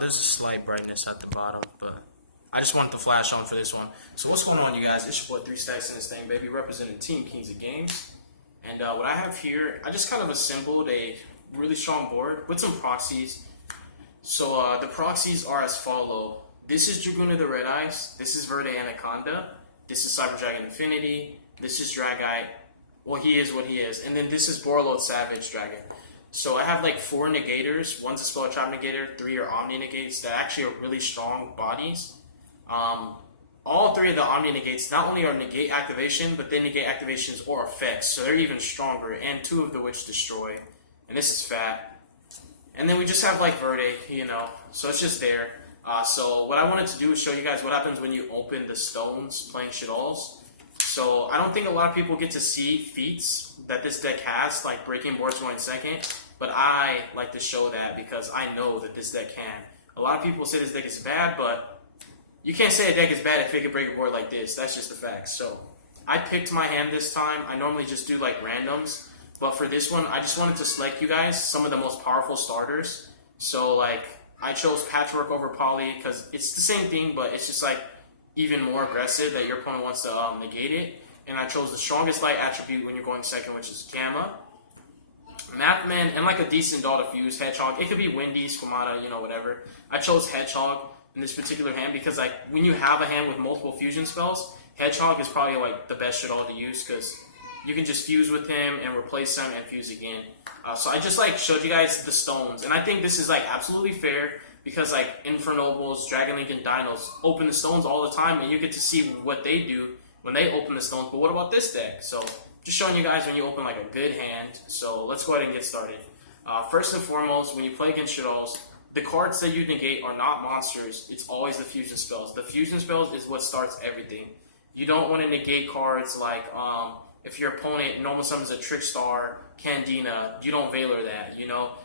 There's a slight brightness at the bottom, but I just want the flash on for this one. So what's going on, you guys? It's your boy 3 Stacks in this thing, baby, representing Team Kings of Games. And what I have here, I just kind of assembled a really strong board with some proxies. So the proxies are as follow. This is Dragoon of the Red Eyes. This is Verde Anaconda. This is Cyber Dragon Infinity. This is Dragite. Well, he is what he is. And then this is Borreload Savage Dragon. So I have like 4 negators. One's a spell trap negator, 3 are omni negates that actually are really strong bodies. All 3 of the omni negates not only are negate activation, but they negate activations or effects, so they're even stronger. And 2 of the which destroy. And this is fat. And then we just have like Verde, so it's just there. So what I wanted to do is show you guys what happens when you open the stones playing SHADDOLLS. So I don't think a lot of people get to see feats that this deck has, like breaking boards going second, but I like to show that because I know that this deck can. A lot of people say this deck is bad, but you can't say a deck is bad if it can break a board like this. That's just a fact. So I picked my hand this time. I normally just do like randoms, but for this one, I just wanted to select you guys some of the most powerful starters. So like I chose Patchwork over Poly because it's the same thing, but it's just like even more aggressive that your opponent wants to negate it. And I chose the strongest light attribute when you're going second, which is Gamma. Mathman, and like a decent doll to fuse, Hedgehog. It could be Windy, Squamata, whatever. I chose Hedgehog in this particular hand because like when you have a hand with multiple fusion spells, Hedgehog is probably like the best doll to use because you can just fuse with him and replace him and fuse again. So I just like showed you guys the stones. And I think this is like absolutely fair because like Infernobles, Dragon League, and Dinos open the stones all the time and you get to see what they do when they open the stones. But what about this deck? So just showing you guys when you open like a good hand. So let's go ahead and get started. First and foremost, when you play against SHADDOLLS, the cards that you negate are not monsters. It's always the fusion spells. The fusion spells is what starts everything. You don't want to negate cards like if your opponent normal summons a Trickstar, Candina, you don't Valor that,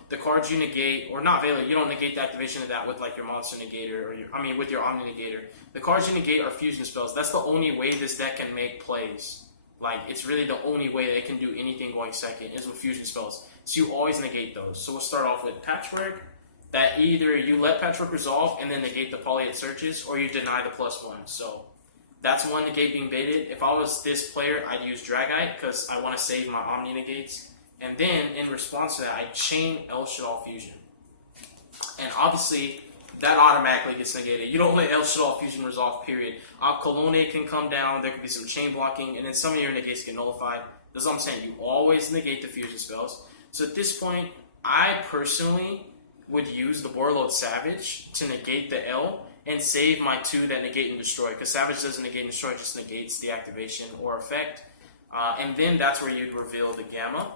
The cards you negate, or not Valor, you don't negate the activation of that with like your Monster Negator, or with your Omni Negator. The cards you negate are fusion spells. That's the only way this deck can make plays. Like, it's really the only way that it can do anything going second is with fusion spells. So you always negate those. So we'll start off with Patchwork, that either you let Patchwork resolve and then negate the poly it searches, or you deny the +1. So that's one negate being baited. If I was this player, I'd use Dragite because I want to save my Omni negates. And then, in response to that, I chain El Shaddol Fusion. And obviously, that automatically gets negated. You don't let El Shaddol Fusion resolve, period. Colone can come down, there could be some chain blocking, and then some of your negates get nullified. That's what I'm saying. You always negate the fusion spells. So at this point, I personally would use the Borreload Savage to negate the L and save my 2 that negate and destroy. Because Savage doesn't negate and destroy, it just negates the activation or effect. And then that's where you'd reveal the Gamma.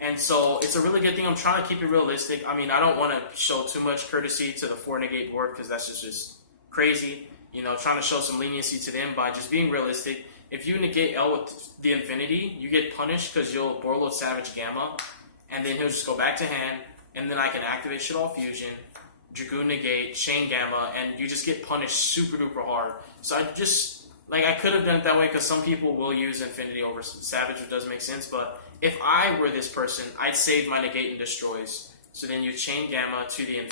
And so it's a really good thing. I'm trying to keep it realistic. I mean, I don't want to show too much courtesy to the 4 negate board because that's just crazy. Trying to show some leniency to them by just being realistic. If you negate L with the Infinity, you get punished because you'll Borreload Savage Gamma, and then he'll just go back to hand, and then I can activate Shaddol Fusion, Dragoon negate, Chain Gamma, and you just get punished super duper hard. So I just, I could have done it that way because some people will use Infinity over Savage, which doesn't make sense, but if I were this person, I'd save my negate and destroys. So then you chain Gamma to the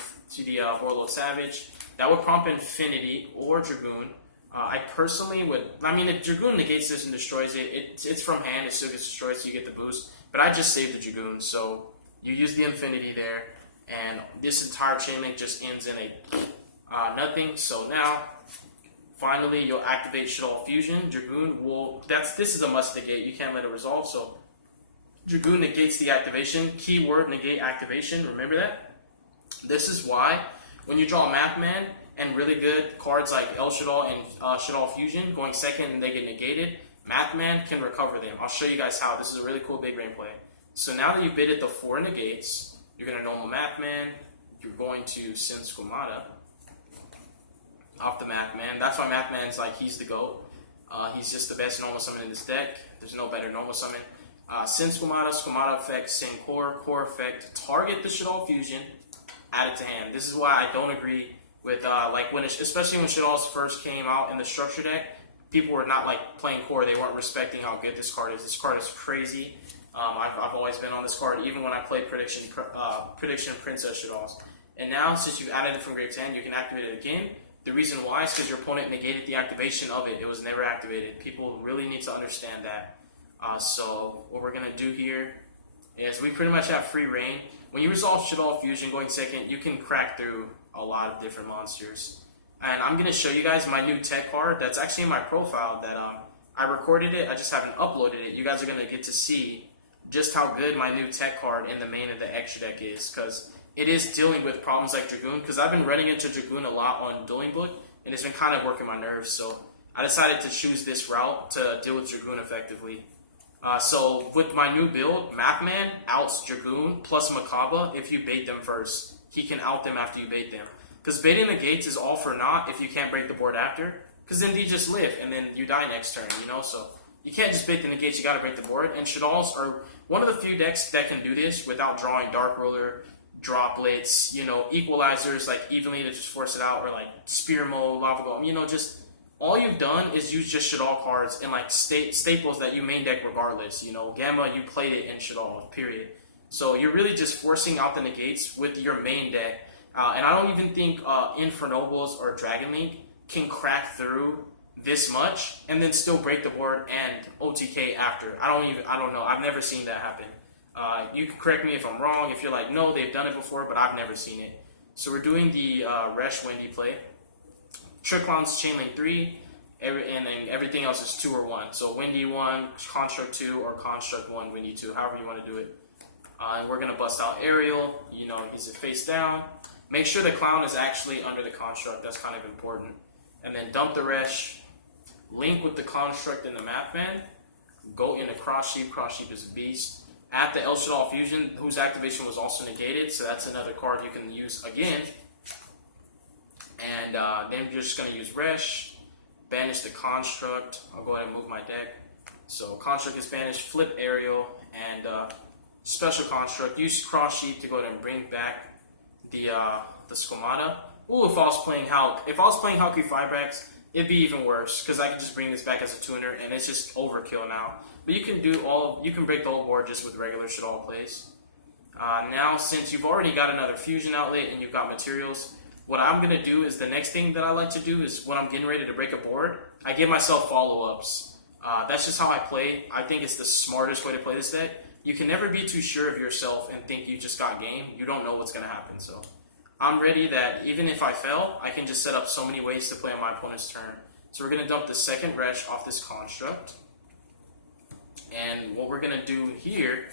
Borreload Savage. That would prompt Infinity or Dragoon. I personally would, if Dragoon negates this and destroys it, it's from hand, it still gets destroyed, so you get the boost. But I just saved the Dragoon, so you use the Infinity there, and this entire chain link just ends in a nothing. So now, finally, you'll activate Shaddol Fusion. Dragoon will, this is a must negate, you can't let it resolve, so Dragoon negates the activation. Keyword negate activation. Remember that? This is why when you draw Mathman and really good cards like El Shaddol and Shaddol Fusion going second and they get negated, Mathman can recover them. I'll show you guys how. This is a really cool big brain play. So now that you've baited the 4 negates, you're going to normal Mathman. You're going to send Squamata off the Mathman. That's why Mathman's he's the GOAT. He's just the best normal summon in this deck. There's no better normal summon. Send Squamata, Squamata effect, send Core effect, target the Shaddol Fusion, add it to hand. This is why I don't agree with, especially when SHADDOLLS first came out in the structure deck, people were not playing Core, they weren't respecting how good this card is. This card is crazy. I've always been on this card, even when I played Prediction Princess SHADDOLLS. And now, since you've added it from grave to hand, you can activate it again. The reason why is because your opponent negated the activation of it. It was never activated. People really need to understand that. So what we're going to do here is we pretty much have free reign. When you resolve Shadoll Fusion going second, you can crack through a lot of different monsters. And I'm going to show you guys my new tech card that's actually in my profile that I recorded it. I just haven't uploaded it. You guys are going to get to see just how good my new tech card in the main of the extra deck is, because it is dealing with problems like Dragoon, because I've been running into Dragoon a lot on Dueling Book, and it's been kind of working my nerves. So I decided to choose this route to deal with Dragoon effectively. So with my new build, Mathman outs Dragoon plus Makaba if you bait them first. He can out them after you bait them. Because baiting the gates is all for naught if you can't break the board after. Because then they just live and then you die next turn, you know? So you can't just bait the negates, you gotta break the board. And Shaddolls are one of the few decks that can do this without drawing Dark Ruler, Droplets, you know, Equalizers, like evenly to just force it out, or like Spear Mode, Lava Golem, you know, just all you've done is use just Shaddol cards and like staples that you main deck regardless. You know, Gamma, you played it in Shaddol, period. So you're really just forcing out the negates with your main deck. And I don't even think Infernobles or Dragon Link can crack through this much and then still break the board and OTK after. I don't know. I've never seen that happen. You can correct me if I'm wrong. If you're like, no, they've done it before, but I've never seen it. So we're doing the Resh Wendy play. Trick Clown's Chainlink 3, and then everything else is 2 or 1. So Wendy 1, Construct 2, or Construct 1, Wendy 2, however you want to do it. And we're going to bust out Ariel. You know, he's face down. Make sure the Clown is actually under the Construct. That's kind of important. And then dump the Resh. Link with the Construct and the Mathman. Go into Cross Sheep. Cross Sheep is a beast. Add the El Shaddol Fusion, whose activation was also negated. So that's another card you can use again. And then you're just going to use Resh, banish the Construct. I'll go ahead and move my deck. So Construct is banished, flip Ariel, and special Construct. Use Cross Sheep to go ahead and bring back the Squamata. Ooh, if I was playing Hulk. If I was playing Hulky Fibrax, it'd be even worse, because I could just bring this back as a tuner, and it's just overkill now. But you can break the whole board just with regular Shaddol plays. Now, since you've already got another fusion outlet and you've got materials, what I'm going to do is the next thing that I like to do is when I'm getting ready to break a board, I give myself follow-ups. That's just how I play. I think it's the smartest way to play this deck. You can never be too sure of yourself and think you just got game. You don't know what's going to happen. So I'm ready that even if I fail, I can just set up so many ways to play on my opponent's turn. So we're going to dump the second Resh off this Construct. And what we're going to do here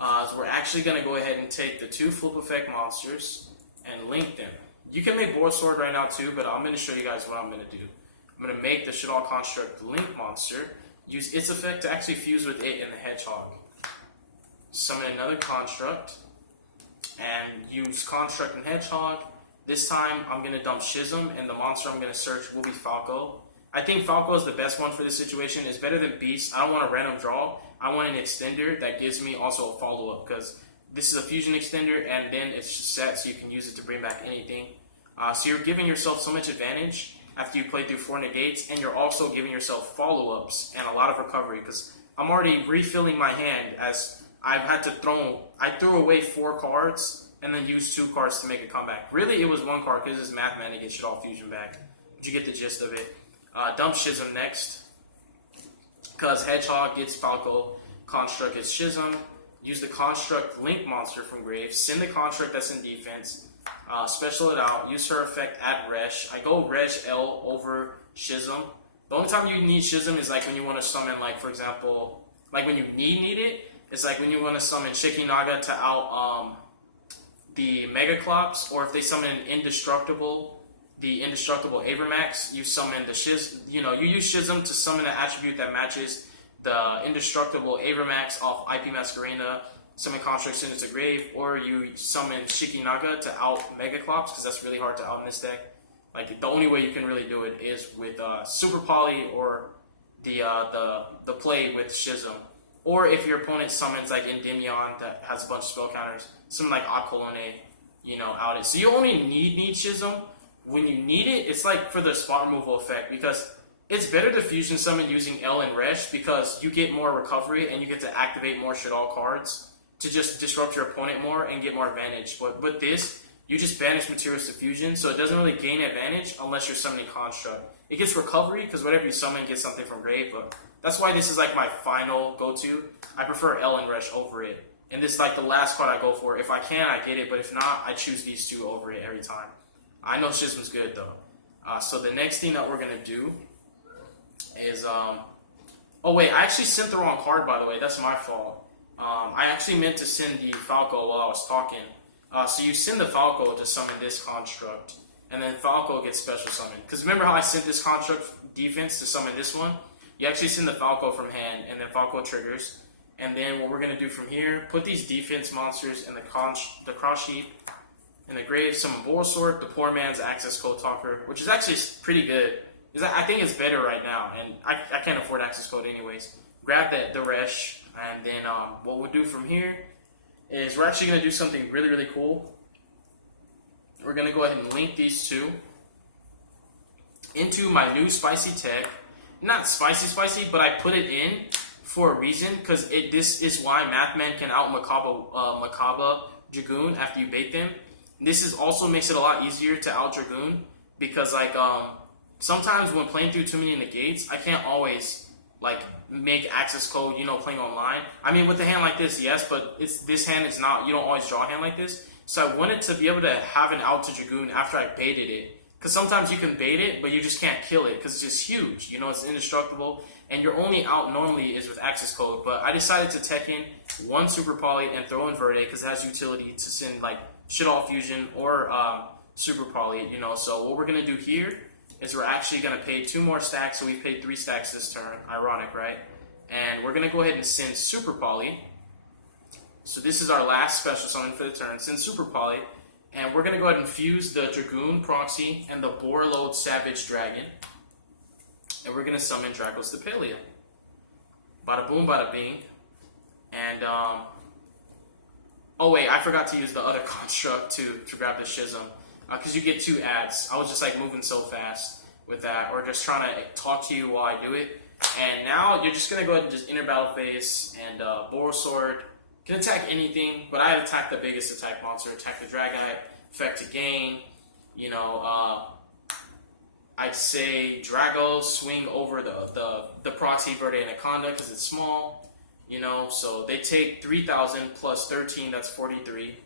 is we're actually going to go ahead and take the 2 flip effect monsters and link them. You can make Boar Sword right now too, but I'm going to show you guys what I'm going to do. I'm going to make the Shaddol Construct Link monster, use its effect to actually fuse with it and the Hedgehog. Summon another Construct, and use Construct and Hedgehog. This time I'm going to dump Schism, and the monster I'm going to search will be Falco. I think Falco is the best one for this situation. It's better than Beast. I don't want a random draw. I want an extender that gives me also a follow-up, because this is a fusion extender, and then it's set so you can use it to bring back anything. So you're giving yourself so much advantage after you play through 4 negates, and you're also giving yourself follow-ups and a lot of recovery, because I'm already refilling my hand as I've had to I threw away 4 cards and then used 2 cards to make a comeback. Really, it was 1 card because it's Mathman to get Shaddol Fusion back. But you get the gist of it. Dump Schism next, because Hedgehog gets Falco, Construct gets Schism. Use the Construct Link monster from grave, send the Construct that's in defense, special it out, use her effect, add Resh. I go Resh L over Schism. The only time you need Schism is like when you want to summon, like for example, like when you need it, it's like when you want to summon Shikinaga to out the Megaclops, or if they summon an indestructible Avermax, you summon the you use Schism to summon an attribute that matches the indestructible Avermax off IP Masquerena, summon Construct send it to grave, or you summon Shikinaga to out Megaclops, because that's really hard to out in this deck. Like the only way you can really do it is with Super Poly or the play with Schism. Or if your opponent summons like Endymion that has a bunch of spell counters, something like Akolone, out it. So you only need Schism. When you need it, it's like for the spot removal effect, because it's better to fusion summon using L and Resh, because you get more recovery and you get to activate more Shaddol cards to just disrupt your opponent more and get more advantage. But with this, you just banish materials to fusion, so it doesn't really gain advantage unless you're summoning construct. It gets recovery because whatever you summon gets something from grave, but that's why this is like my final go-to. I prefer L and Resh over it. And this is like the last card I go for. If I can, I get it, but if not, I choose these two over it every time. I know Schism's good though. So the next thing that we're gonna do is oh wait, I actually sent the wrong card, by the way. That's my fault. I actually meant to send the Falco while I was talking. So you send the Falco to summon this construct, and then Falco gets special summoned. Because remember how I sent this construct defense to summon this one? You actually send the Falco from hand, and then Falco triggers. And then what we're going to do from here, put these defense monsters in the cross sheet, in the grave, summon Borosort, the poor man's access code talker, which is actually pretty good. I think it's better right now, and I can't afford access code anyways. Grab the Resh, and then what we'll do from here is we're actually going to do something really, really cool. We're going to go ahead and link these two into my new spicy tech. Not spicy, but I put it in for a reason, because this is why Mathman can out Makaba Dragoon after you bait them. This also makes it a lot easier to out Dragoon, because like sometimes when playing through too many negates, I can't always like make access code, playing online. I mean, with a hand like this, yes, but this hand is not, you don't always draw a hand like this. So I wanted to be able to have an out to Dragoon after I baited it. Because sometimes you can bait it, but you just can't kill it because it's just huge. It's indestructible. And your only out normally is with access code. But I decided to tech in one Super Poly and throw in Verde because it has utility to send like Shadoll Fusion or Super Poly, So what we're going to do here is we're actually going to pay 2 more stacks. So we paid 3 stacks this turn. Ironic, right? And we're going to go ahead and send Super Poly. So this is our last special summon for the turn. Send Super Poly. And we're going to go ahead and fuse the Dragoon Proxy and the Borload Savage Dragon. And we're going to summon Dracos the Paleo. Bada boom, bada bing. And, oh wait, I forgot to use the other construct to grab the Schism. Because you get 2 ads. I was just like moving so fast with that. Or just trying to talk to you while I do it. And now you're just going to go ahead and just enter battle phase and Borosort. Can attack anything, but I attack the biggest attack monster. Attack the Dragonite, effect to gain. I'd say Drago, swing over the Proxy Verde Anaconda because it's small. So they take 3,000 plus 13, that's 43.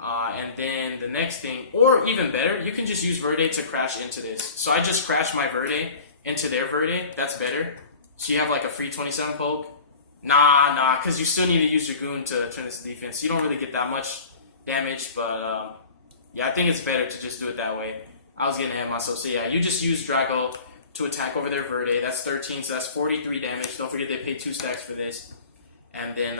And then the next thing, or even better, you can just use Verde to crash into this. So I just crashed my Verde into their Verde. That's better. So you have like a free 27 poke. Nah, because you still need to use Dragoon to turn this to defense. You don't really get that much damage, but yeah, I think it's better to just do it that way. I was getting ahead of myself. So yeah, you just use Drago to attack over their Verde. That's 13, so that's 43 damage. Don't forget they paid 2 stacks for this. And then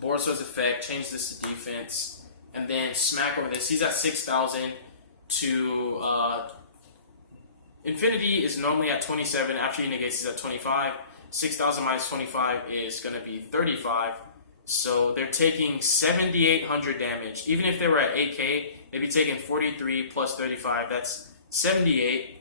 Borosor's effect, change this to defense. And then smack over this. He's at 6,000 to... Infinity is normally at 27. After you negate, he's at 25. 6,000 minus 25 is going to be 35. So they're taking 7,800 damage. Even if they were at 8k, they'd be taking 43 plus 35. That's 78.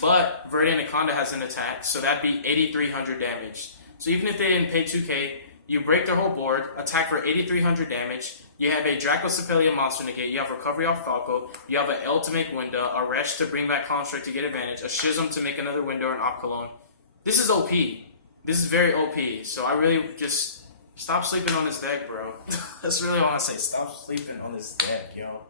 But Verde Anaconda has an attack, so that'd be 8,300 damage. So even if they didn't pay 2k, you break their whole board, attack for 8,300 damage. You have a Draco Sepelia monster negate. You have recovery off Falco. You have an L to make window, a Resh to bring back construct to get advantage, a Schism to make another window, and Opcalone. This is OP. This is very OP. So I really just stop sleeping on this deck, bro. That's really all I say. Stop sleeping on this deck, yo.